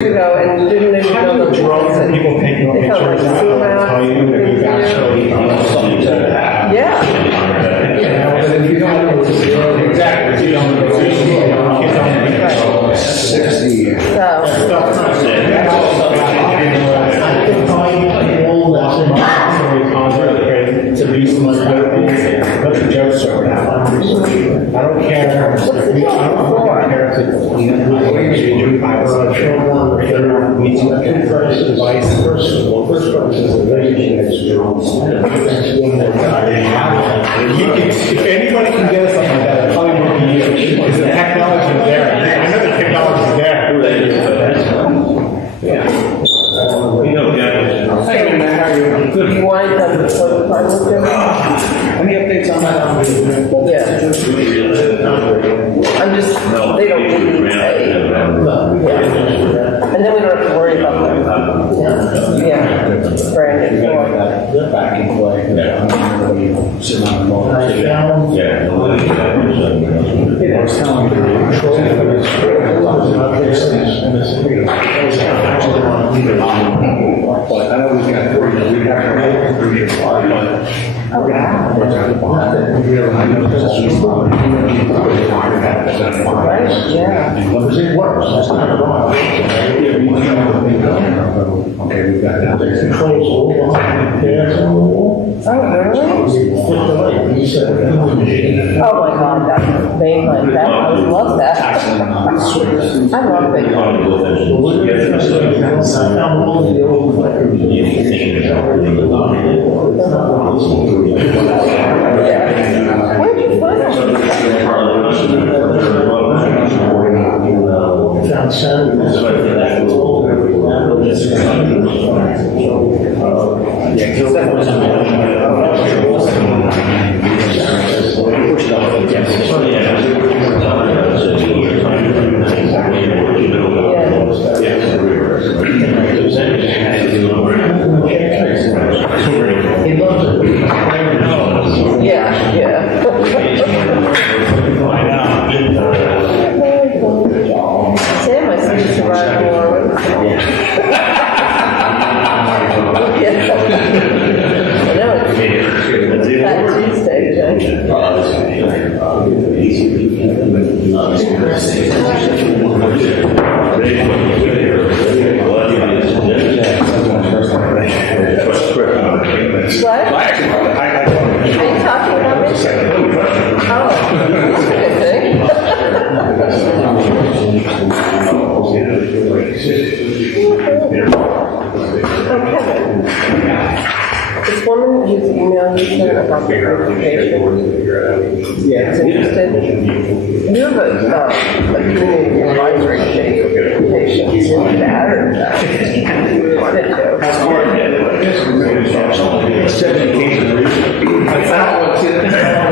ago and didn't they know the Drones and people taking They found like pictures. sewer Tell you that we've actually something to that. Yeah. But if you don't know what's exactly, if you don't know what's kids on 60. To be some like bunch of jokes are now. I don't care. I don't care if it's device. First purpose is a very if anybody can get us something like that, it probably won't be you. Because the technology is there. I know the technology is there. Yeah. You know, Do you want them before the final film? Any updates on that? Yeah. I'm just, they don't need to say. Yeah. And then we don't have to worry about them. Yeah. Brandon. They're back in play. Sitting on the ball. I was telling but I know we got 3 years apart, but Oh, wow. Right, yeah. It works. That's not wrong. Okay, we've got that. Oh, my God, that Mainland, that, I would love that. I love Yeah. Where'd you find Yeah, yeah. Sam, my son used to ride more. I know it's Fat Tuesday, What? Are you talking about me? Oh, that's a good thing. This woman whose email you sent about the verification. Yeah. Is interested. You have a community advisory patient. Is that or that?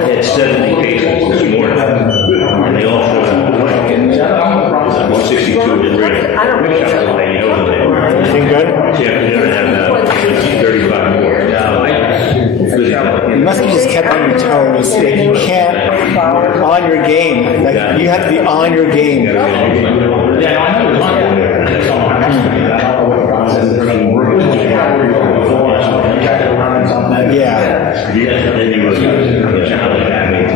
It's 70 pages this morning. And they also, 162 in reading. I don't really know. Everything good? Yeah, you're going to have 35 more. You must have just kept on your toes. Like you can't on your game. Like you have to be on your game. Yeah.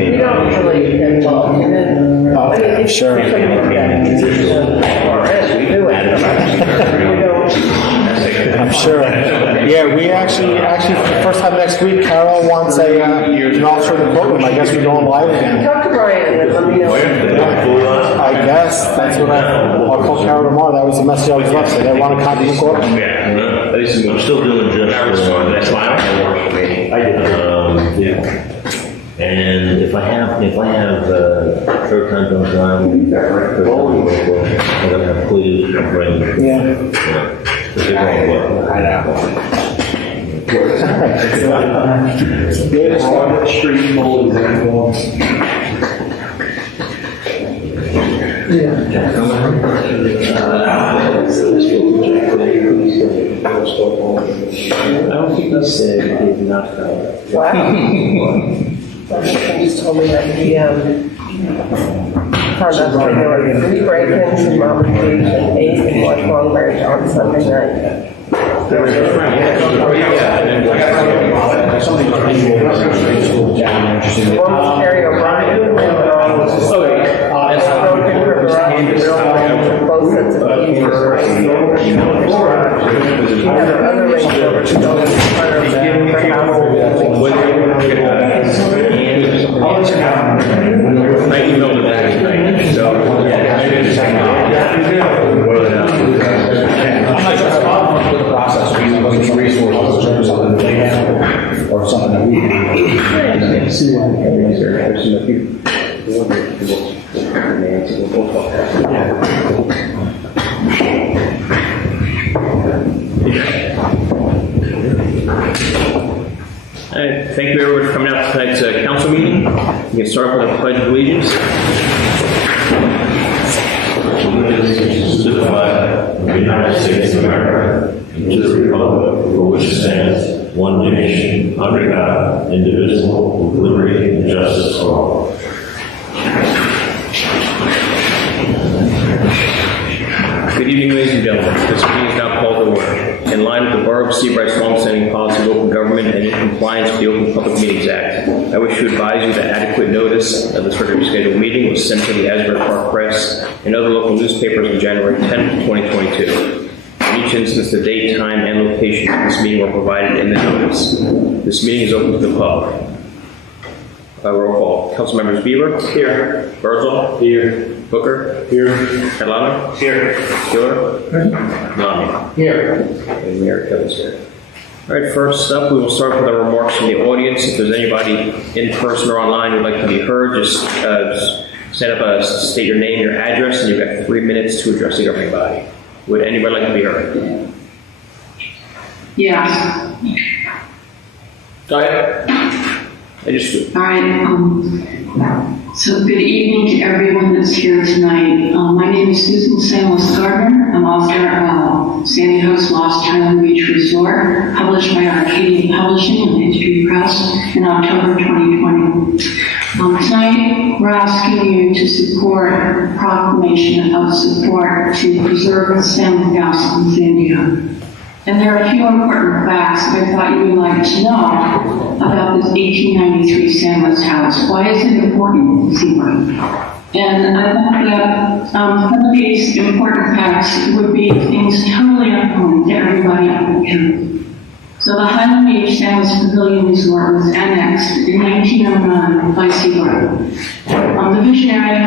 You don't really get involved in it. Oh, I mean, I'm it's sure. something that we do it. I'm sure. Yeah, we actually, for the first time next week, Carol wants an officer in the courtroom. I guess we're going live again. Talk to Brian and let me know. I guess that's what I'll call Carol tomorrow. That was the message I was left. So they want to copy the court. Yeah, I'm still doing just that's fine. Yeah. And if I have third time goes on, I'm gonna have please bring. Yeah. I know. Street full example. I don't think he said he did not. Wow. My husband just told me that he Found out that there were 3 break-ins in Mount Beach and 8 in West Long Branch on Sunday night. One was Terry O'Brien, and the other was broken her garage with both sets of keys for her. She had her other ring over to go in front of her house. I emailed it back tonight, so yeah, maybe just hang on. I'm not sure how the process, we look at resources or something, or something that we All right, thank you everyone for coming out to tonight's council meeting. We can start with our pledge of allegiance. Allegiance to the flag of the United States of America and to the republic for which it stands, one nation, under God, indivisible, with liberty and justice for all. Good evening, ladies and gentlemen. This meeting is now called to order. In line with the Borough of Seabright's long-standing policy of open government and in compliance with the Open Public Meetings Act, I wish to advise you that adequate notice of this regularly scheduled meeting was sent to the Asbury Park Press and other local newspapers on January 10, 2022. In each instance, the date, time, and location of this meeting were provided in the notice. This meeting is open to the public. Roll call. Council members Bieber. Here. Berzel. Here. Booker. Here. Catalano. Here. Stewart. Nami. Here. And Mayor Kelly's here. All right, first up, we will start with our remarks from the audience. If there's anybody in person or online who would like to be heard, just stand up, state your name, your address, and you've got 3 minutes to address the governing body. Would anybody like to be heard? Yes. Go ahead. All right. So good evening to everyone that's here tonight. My name is Susan Samuels Gardner. I'm author of Sandy Hook's Lost Highland Beach Resort, published by Arcadian Publishing and History Press in October 2020. Tonight, we're asking you to support a proclamation of support to preserve the Salmon House in Sandy Hook. And there are a few important facts that I thought you would like to know about this 1893 Sandwich House. Why is it important to Seabright? And I thought that some of these important facts would be things totally unknown to everybody out there. So the Highland Beach Sandwich Pavilion Resort was annexed in 1909 by Seabright. The visionary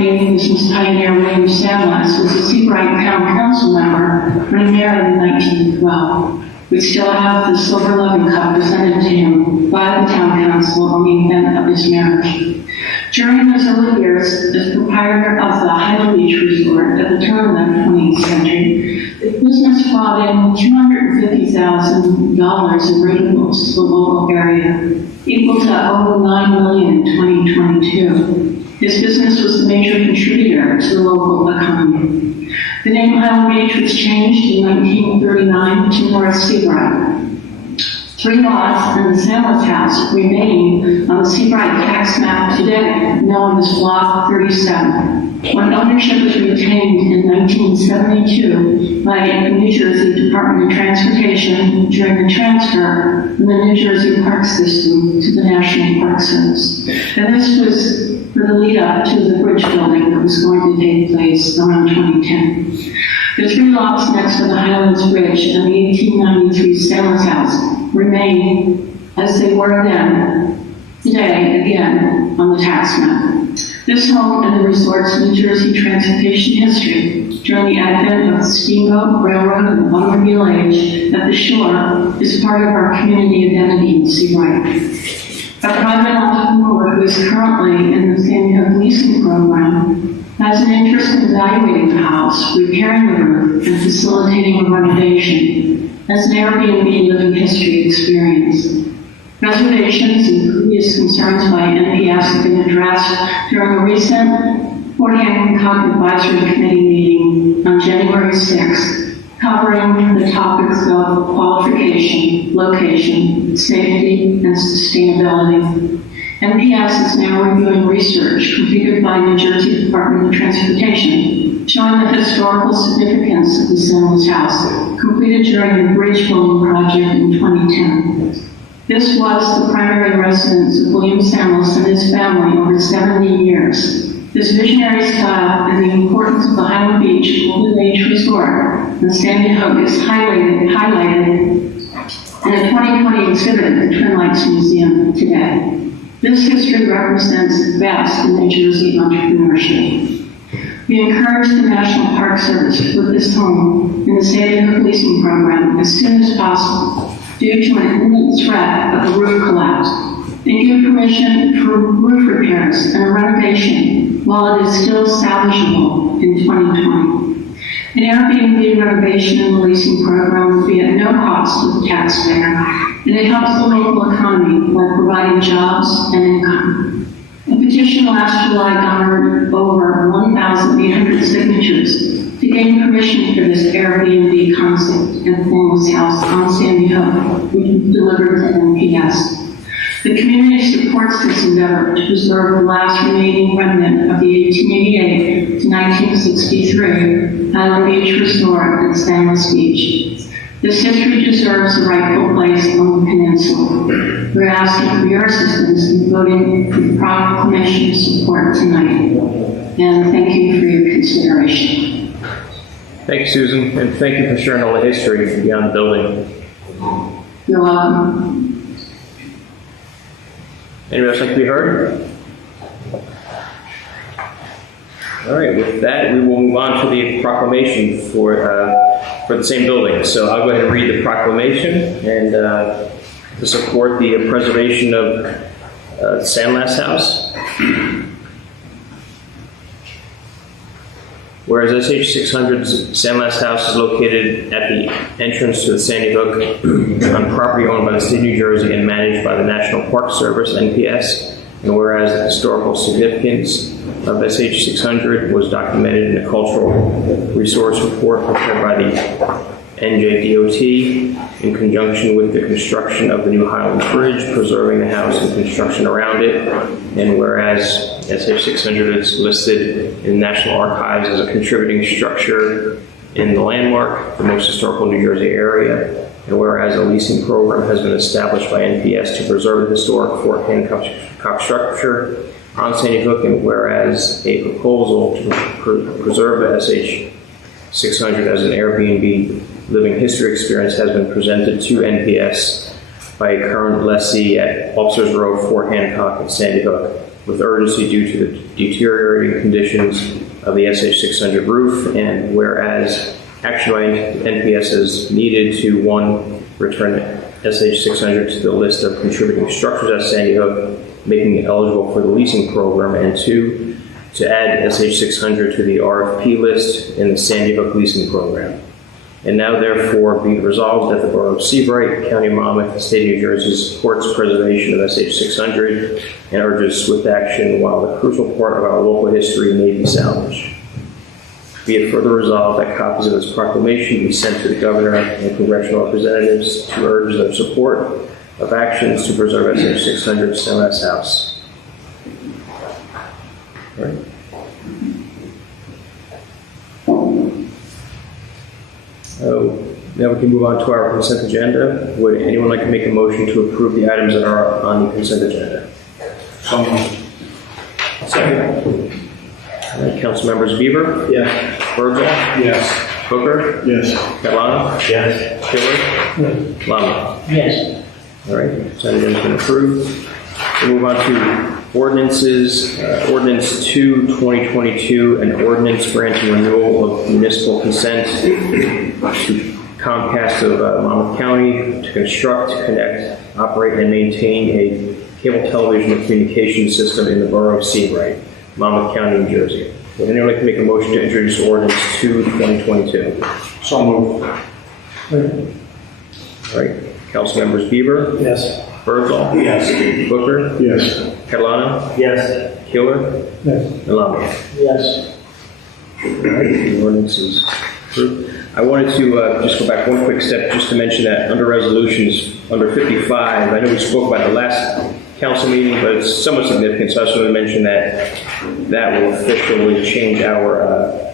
Canadian business pioneer William Sandwich was a Seabright Town Council member when he married in 1912. We still have the silver loving cup presented to him by the Town Council on the event of his marriage. During those early years, as proprietor of the Highland Beach Resort at the turn of the 20th century, the business brought in $250,000 in revenues to the local area, equal to over $9 million in 2022. His business was a major contributor to the local economy. The name Highland Beach was changed in 1939 to North Seabright. 3 lots and the Sandwich House remain on the Seabright tax map today, known as Block 37. When ownership was retained in 1972 by the New Jersey Department of Transportation during the transfer from the New Jersey Park System to the National Park Service. And this was for the lead up to the bridge building that was going to take place around 2010. The 3 lots next to the Highlands Bridge and the 1893 Sandwich House remain as they were then, today, again, on the tax map. This home and the resort's New Jersey transportation history during the advent of the steamboat, railroad, and automobile age at the shore is part of our community identity in Seabright. A private entrepreneur who is currently in the Sandy Hook leasing program has an interest in evaluating the house, repairing the roof, and facilitating a renovation as an Airbnb living history experience. Reservations and previous concerns by NPS have been addressed during a recent Port Hancock Advisory Committee meeting on January 6th, covering the topics of qualification, location, safety, and sustainability. NPS is now reviewing research completed by New Jersey Department of Transportation showing the historical significance of the Samuels House, completed during the bridge building project in 2010. This was the primary residence of William Samuels and his family over 70 years. This visionary style and the importance of the Highland Beach Golden Age Resort and Sandy Hook is highlighted in a 2020 exhibit at the Twin Lakes Museum today. This history represents the best in New Jersey entrepreneurship. We encourage the National Park Service to put this home in the Sandy Hook leasing program as soon as possible due to an imminent threat of a roof collapse, and give permission for roof repairs and renovation while it is still salvageable in 2020. An Airbnb renovation and leasing program would be at no cost to the taxpayer, and it helps the local economy by providing jobs and income. A petition last July garnered over 1,800 signatures to gain permission for this Airbnb concept at Samuels House on Sandy Hook, which was delivered to NPS. The community supports this endeavor to preserve the last remaining remnant of the 1888 to 1963 Highland Beach Resort at Samuels Beach. This history deserves a rightful place on the peninsula. We're asking for your assistance in voting for the proclamation support tonight. And thank you for your consideration. Thank you, Susan, and thank you for sharing all the history beyond the building. You're welcome. Anybody else like to be heard? All right, with that, we will move on to the proclamation for the same building. So I'll go ahead and read the proclamation and to support the preservation of Sandlast House. Whereas SH 600's Sandlast House is located at the entrance to the Sandy Hook on property owned by the state of New Jersey and managed by the National Park Service, NPS, and whereas the historical significance of SH 600 was documented in a cultural resource report prepared by the NJDOT in conjunction with the construction of the new Highland Bridge, preserving the house and construction around it, and whereas SH 600 is listed in National Archives as a contributing structure in the landmark, the most historical New Jersey area, and whereas a leasing program has been established by NPS to preserve the historic Fort Hancock structure on Sandy Hook, and whereas a proposal to preserve the SH 600 as an Airbnb living history experience has been presented to NPS by a current lessee at Officers Row, Fort Hancock, and Sandy Hook, with urgency due to the deteriorating conditions of the SH 600 roof, and whereas action by NPS is needed to, 1, return SH 600 to the list of contributing structures at Sandy Hook, making it eligible for the leasing program, and 2, to add SH 600 to the RFP list in the Sandy Hook leasing program. And now therefore be resolved that the Borough of Seabright, County of Monmouth, State of New Jersey supports preservation of SH 600 and urges swift action while the crucial part of our local history may be salvaged. Be it further resolved that copies of this proclamation be sent to the Governor and congressional representatives to urge their support of actions to preserve SH 600 Sandlast House. All right. Now we can move on to our consent agenda. Would anyone like to make a motion to approve the items that are on the consent agenda? Second. All right, council members Bieber? Yes. Virgil? Yes. Booker? Yes. Catalano? Yes. Killer? Lama? Yes. All right, consent agenda has been approved. We'll move on to ordinances. Ordinance 2/2022, an ordinance granting renewal of municipal consent to Comcast of Monmouth County to construct, connect, operate, and maintain a cable television and communication system in the Borough of Seabright, Monmouth County, New Jersey. Would anyone like to make a motion to introduce ordinance 2/2022? So moved. All right, council members Bieber? Yes. Virgil? Yes. Booker? Yes. Catalano? Yes. Killer? Yes. And Lama? Yes. All right, the ordinance is approved. I wanted to just go back one quick step just to mention that under resolutions, under 55, I know we spoke about the last council meeting, but it's somewhat significant, so I just want to mention that will officially change our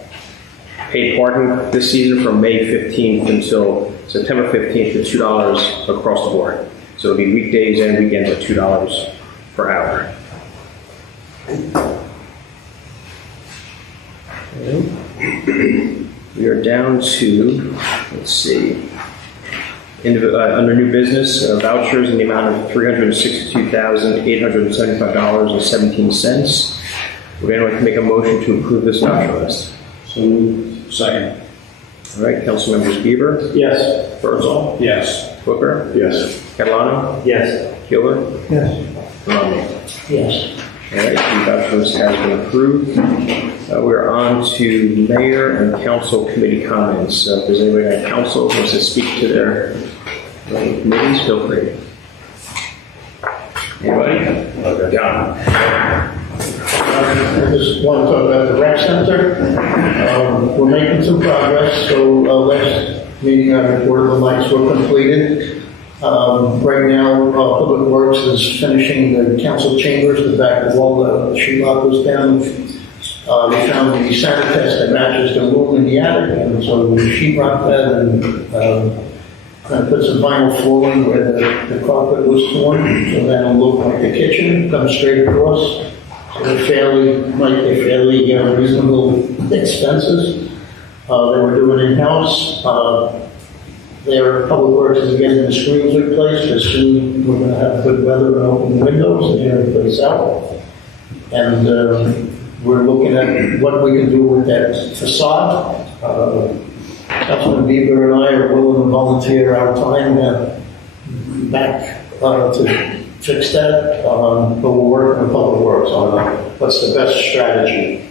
paid parking this season from May 15th until September 15th to $2 across the board. So it'll be weekdays and weekends at $2 per hour. We are down to, let's see, under new business, vouchers in the amount of $362,875.17. Would anyone like to make a motion to approve this voucher list? Second. All right, council members Bieber, Yes. Birdsall, Yes. Booker, Yes. Catalano, Yes. Gilbert, Yes. Romney. Yes. All right, the voucher list has been approved. We're on to mayor and council committee comments. If there's anybody at council who wants to speak to their committees, feel free. Anybody? John. I just want to talk about the rec center. We're making some progress. So last meeting, I reported the lights were completed. Right now, Public Works is finishing the council chambers, the back wall, the sheetrock was down. They found the sand test that matches the room in the attic, and so we sheetrock that and put some vinyl flooring where the carpet was torn, so that'll look like the kitchen, come straight across. So they're fairly reasonable expenses. They were doing in-house. Their Public Works is getting the screens replaced. As soon we're going to have good weather and open windows and get the place out. And we're looking at what we can do with that facade. Councilman Bieber and I are willing to volunteer our time back to fix that, but we're working with Public Works on what's the best strategy.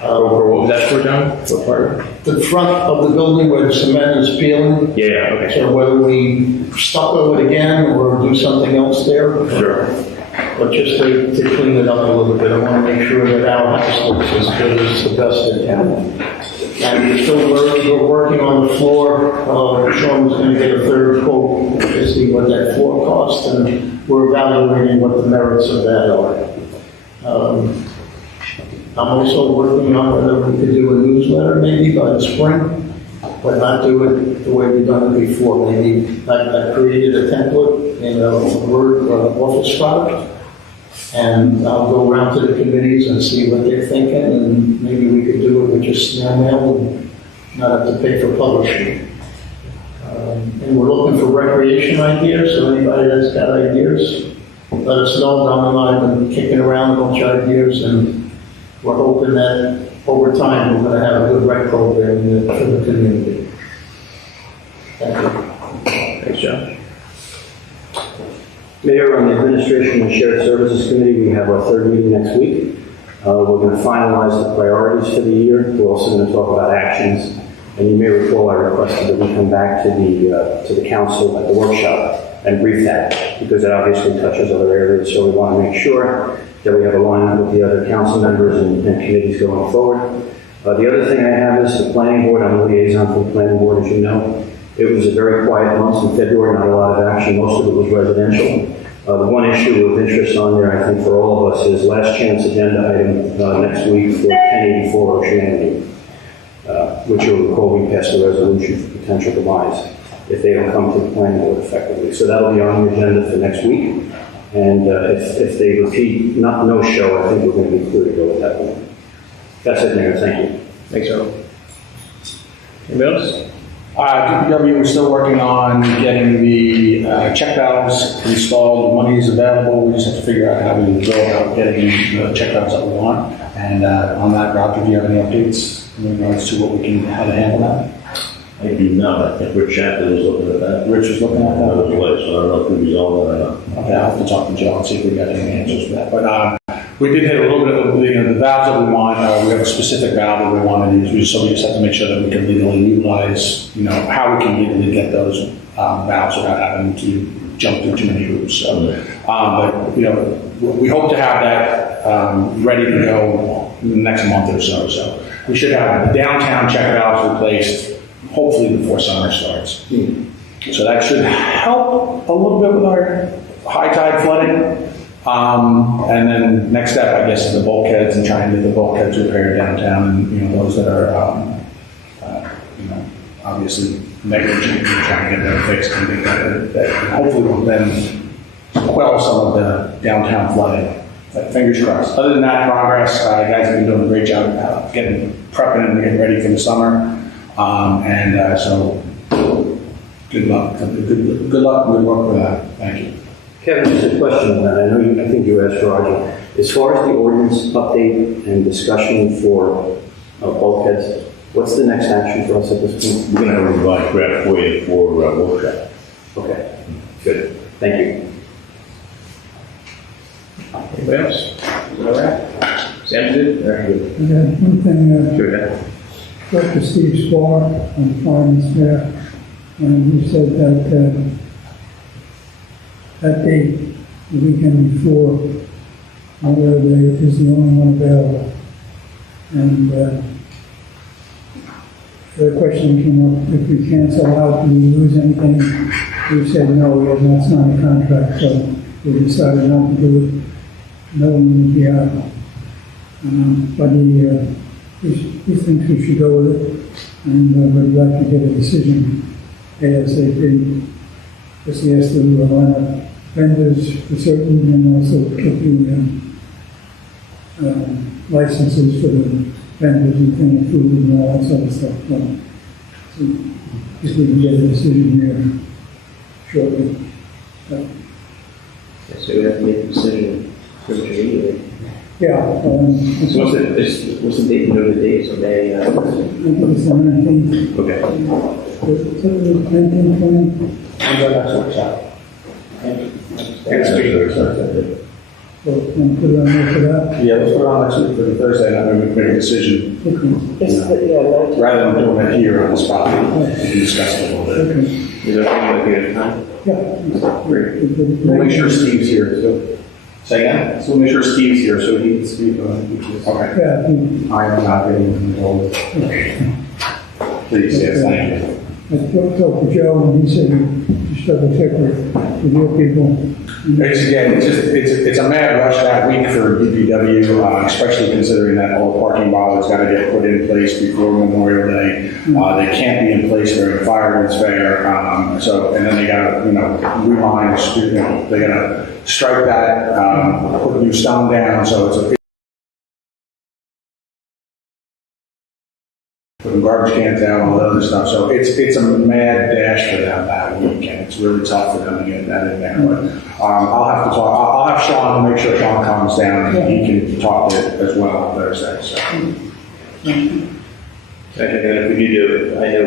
What was that for, John? What part? The front of the building where the cement is peeling. Yeah, okay. So whether we stucco it again or do something else there. Sure. But just to clean it up a little bit, I want to make sure that our house looks as good as the best in town. And we're working on the floor. Sean was going to get a third quote to see what that floor costs, and we're evaluating what the merits of that are. I'm also working on whether we could do a newsletter maybe by the spring, but not do it the way we've done it before. Maybe I created a template in a Word office product, and I'll go around to the committees and see what they're thinking, and maybe we could do it with just snail mail and not have to pay for publishing. And we're looking for recreation ideas, so anybody that's got ideas, let us know. Don and I have been kicking around a bunch of ideas, and we're hoping that over time we're going to have a good rec program for the community. Thank you. Thanks, John. Mayor, on the Administration and Shared Services Committee, we have our third meeting next week. We're going to finalize the priorities for the year. We're also going to talk about actions. And you may recall I requested that we come back to the council at the workshop and brief that, because it obviously touches other areas. So we want to make sure that we have alignment with the other council members and committees going forward. The other thing I have is the planning board. I'm a liaison for the planning board, as you know. It was a very quiet month in February, not a lot of action. Most of it was residential. The one issue of interest on there, I think, for all of us is last chance agenda item next week for 1084 Oceana, which you'll recall we passed a resolution for potential demise if they don't come to the planning board effectively. So that'll be on the agenda for next week. And if they repeat no show, I think we're going to be clear to go with that one. That's it, Mayor. Thank you. Thanks, Earl. Anybody else? DPW, we're still working on getting the check valves installed. The money is available. We just have to figure out how we go about getting the check valves that we want. And on that, Roger, do you have any updates in regards to how to handle that? I do not. I think Rich Chaplin is looking at that. Rich is looking at that? Another place, so I don't know if we resolve that or not. Okay, I'll have to talk to Joe and see if we got any answers for that. But we did hit a little bit of the valves that we want. We have a specific valve that we want to use, so we just have to make sure that we can legally utilize, how we can legally get those valves without having to jump through too many hoops. So, but we hope to have that ready to go in the next month or so. So we should have the downtown check valves replaced, hopefully before summer starts. So that should help a little bit with our high tide flooding. And then next step, I guess, is the bulkheads and trying to get the bulkheads repaired downtown, and, you know, those that are, you know, obviously negligent, and trying to get them fixed and get that hopefully will then quell some of the downtown flooding. But fingers crossed. Other than that, progress, you guys have been doing a great job prepping and getting ready for the summer. So good luck. Good luck and good work with that. Thank you. Kevin, just a question on that. I think you asked Roger. As far as the ordinance update and discussion for bulkheads, what's the next action for us at this point? We're going to have a revised draft for you for workshop. Okay, good. Thank you. Anybody else? Is that all right? Sam's good? All right, good. Yeah, one thing, Sure, yeah. Dr. Steve Spar on the finance there, and he said that that date, the weekend before, Memorial Day, is the only one available. And the question came up, if we cancel out, do we lose anything? We said no, we have not signed a contract, so we decided not to do it. No one would be out. But he thinks we should go with it, and would like to get a decision ASAP. Because he has to line up vendors for certain, and also get the licenses for the vendors and things, food and all that sort of stuff. So if we can get a decision here shortly. So we have to make a decision pretty much immediately. Yeah. So what's the date? You know the date, so May, I think it's the 19th. okay. Is it the 19th, 20th? That's workshop. Next week. So, and put it on there for that? Yeah, let's put it on next week for the Thursday, and then we can make a decision. Okay. It's the, yeah, 19th. Rather than doing it here on the spot, we can discuss it a little bit. Okay. Is there anything like at a time? Yeah. Great. We'll make sure Steve's here, so. Say again? So we'll make sure Steve's here, so he can speak on it. Okay. Yeah, I am not getting involved. Please, yes, thank you. I talked to Joe, and he said you should double check with your people. It's, again, it's a mad rush that week for DPW, especially considering that all the parking bollards got to get put in place before Memorial Day. They can't be in place during Fireman's Fair, and then they got to, reline, they got to strike that, put new stone down, so it's putting garbage cans down, all that other stuff. So it's a mad dash for them that weekend. It's really tough for them to get that in there. But I'll have Sean make sure Sean calms down and he can talk to it as well on Thursday. So. And if we do do it, I know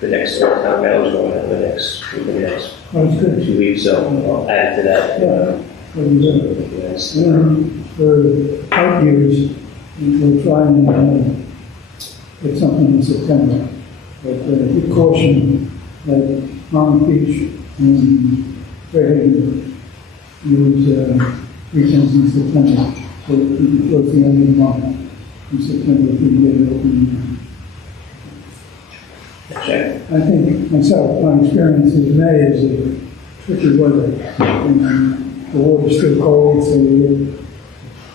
the next town mail is going to the next Oh, it's good. 2 weeks, so I'll add it to that. Yeah. What do you do? Yes. For out years, we'll try and get something in September. But be caution that Long Beach and Fairhaven use weekends in September. So we can close the end of the month in September if we can get it open. Check. I think myself, my experience in May is a tricky weather. And the water's still cold, so the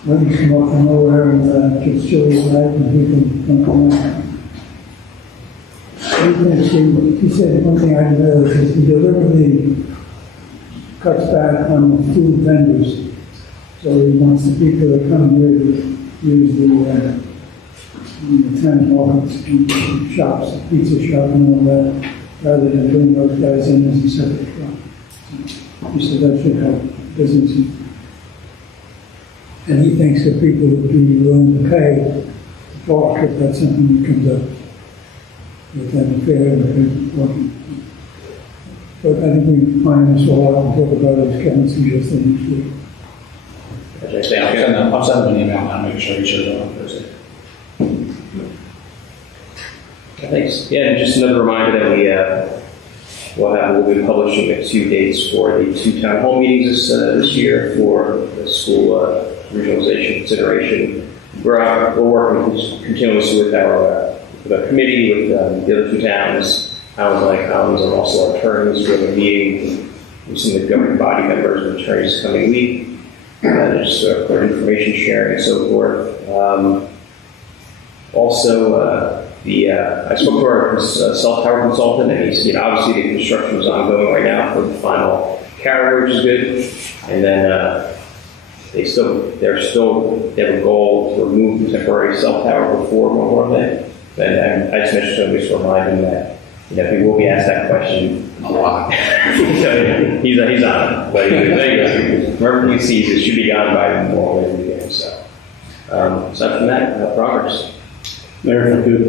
winds come up from nowhere and it gets chilly at night and people don't come out. He said one thing I noticed is he deliberately cuts back on the food vendors. So he wants the people that come here to use the tenant markets and shops, pizza shop and all that, rather than bring those guys in as a separate shop. He said that should help business. And he thinks that people would be willing to pay to park if that's something that comes up with that fair and working. But I think we find this all out and talk about it as Kevin suggested next week. I'll send him an email now, make sure he shows up on Thursday. Thanks. Yeah, and just another reminder that we'll be publishing a few dates for the 2 town hall meetings this year for the school regionalization consideration. We're working continuously with our committee, with the other 2 towns, like Collins, and also our attorneys. We have a meeting with some of the governing body members and attorneys this coming week. just for information sharing and so forth. Also, I spoke to our cell tower consultant, and he's, obviously the construction is ongoing right now for the final carrier, which is good. And then they have a goal to remove the temporary cell tower before Memorial Day. And I just mentioned to him, just to remind him that, he will be asked that question a lot. So he's on it. But wherever he sees it, should be gone by Memorial Day weekend. So, aside from that, progress. Mayor, if I could,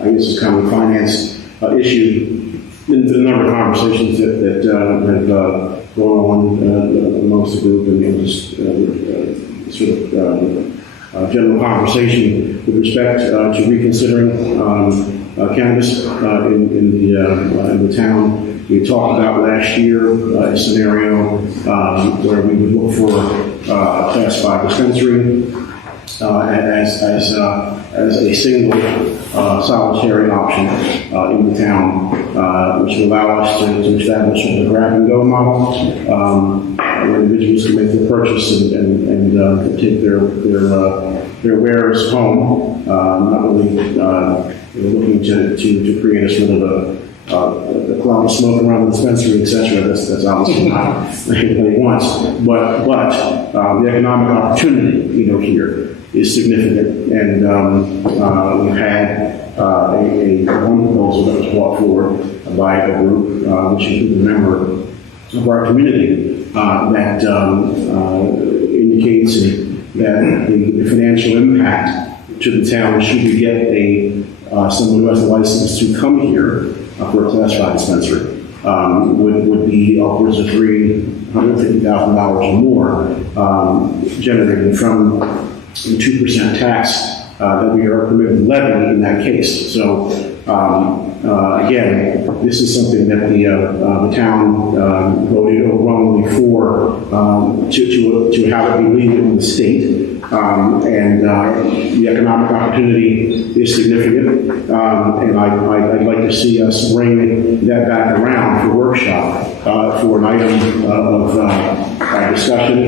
I guess it's kind of a finance issue. Been a number of conversations that have gone on amongst the group, and just general conversation with respect to reconsidering cannabis in the town. We talked about last year a scenario where we would look for a Class 5 dispensary as a single solitary option in the town, which will allow us to establish a grab-and-go model where individuals can make their purchase and take their wares home, not only looking to create a sort of a cloud of smoke around the dispensary, etc. That's obviously not what anybody wants, but the economic opportunity, here is significant, and we've had one proposal that was brought forward by a group, which includes a member of our community, that indicates that the financial impact to the town should we get someone who has a license to come here for a Class 5 dispensary would be upwards of $350,000 or more generated from the 2% tax that we are permitted to levy in that case. So again, this is something that the town voted overwhelmingly for to have it be legal in the state. And the economic opportunity is significant, and I'd like to see us bring that back around for workshop for an item of discussion,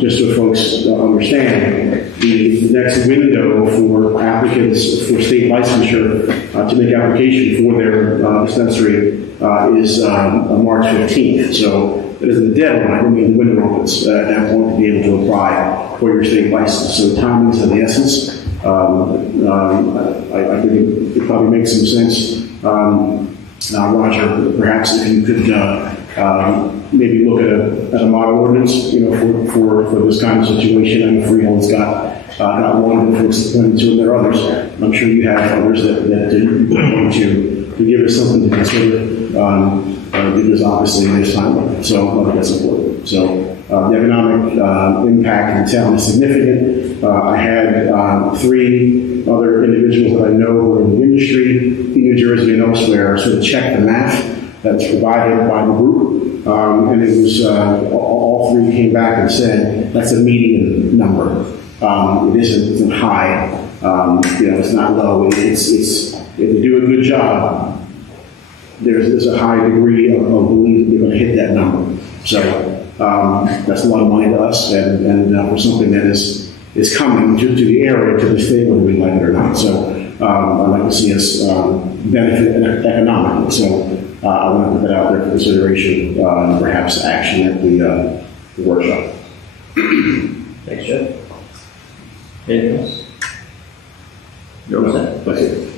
just so folks understand the next window for applicants for state licensure to make application for their dispensary is March 15th. So it isn't a deadline. I mean, the window opens at that point to be able to apply for your state license. So timing is of the essence. I think it probably makes some sense. Roger, perhaps if you could maybe look at a model ordinance, for this kind of situation. I know Freehold's got one that folks pointed to, and there are others. I'm sure you have others that you want to give us something to consider. Because obviously there's time, so I think that's important. So the economic impact in the town is significant. I had 3 other individuals that I know who are in the industry in New Jersey and elsewhere sort of check the math that's provided by the group, and it was all 3 came back and said that's a median number. It isn't high. It's not low. It's if they do a good job, there's a high degree of belief that they're going to hit that number. So that's a lot of money to us, and for something that is coming to the area, to the state, whether we like it or not. So I'd like to see us benefit economically. So I want to put that out there for consideration, and perhaps action at the workshop. Thanks, Jeff. Anything else? You're set. That's it.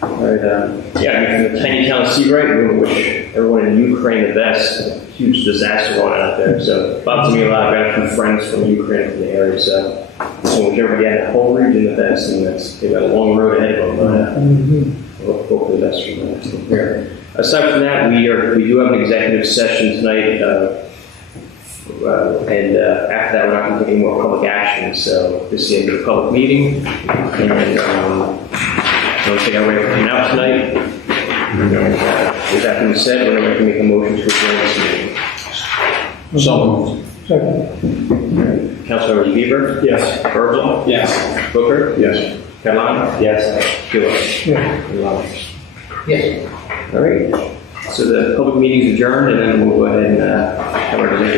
All right, from the tiny town of Seabright, we wish everyone in Ukraine the best. A huge disaster going on out there. So, thought to me a lot. I've got a few friends from Ukraine from the area, so wish everybody in the whole region the best. And they've got a long road ahead of them, but we'll hope for the best from that. Aside from that, we do have an executive session tonight, and after that, we're not going to take any more public action. So, this is the end of the public meeting, and I don't think I'm ready for him out tonight. With that being said, we're going to make a motion to adjourn this meeting. So, Second. Councilmember Bieber? Yes. Virgil? yes. Booker? Yes. Catalano? Yes. Gillis? Yeah. Yes. Yes. All right. So the public meeting's adjourned, and then we'll go ahead and have our executive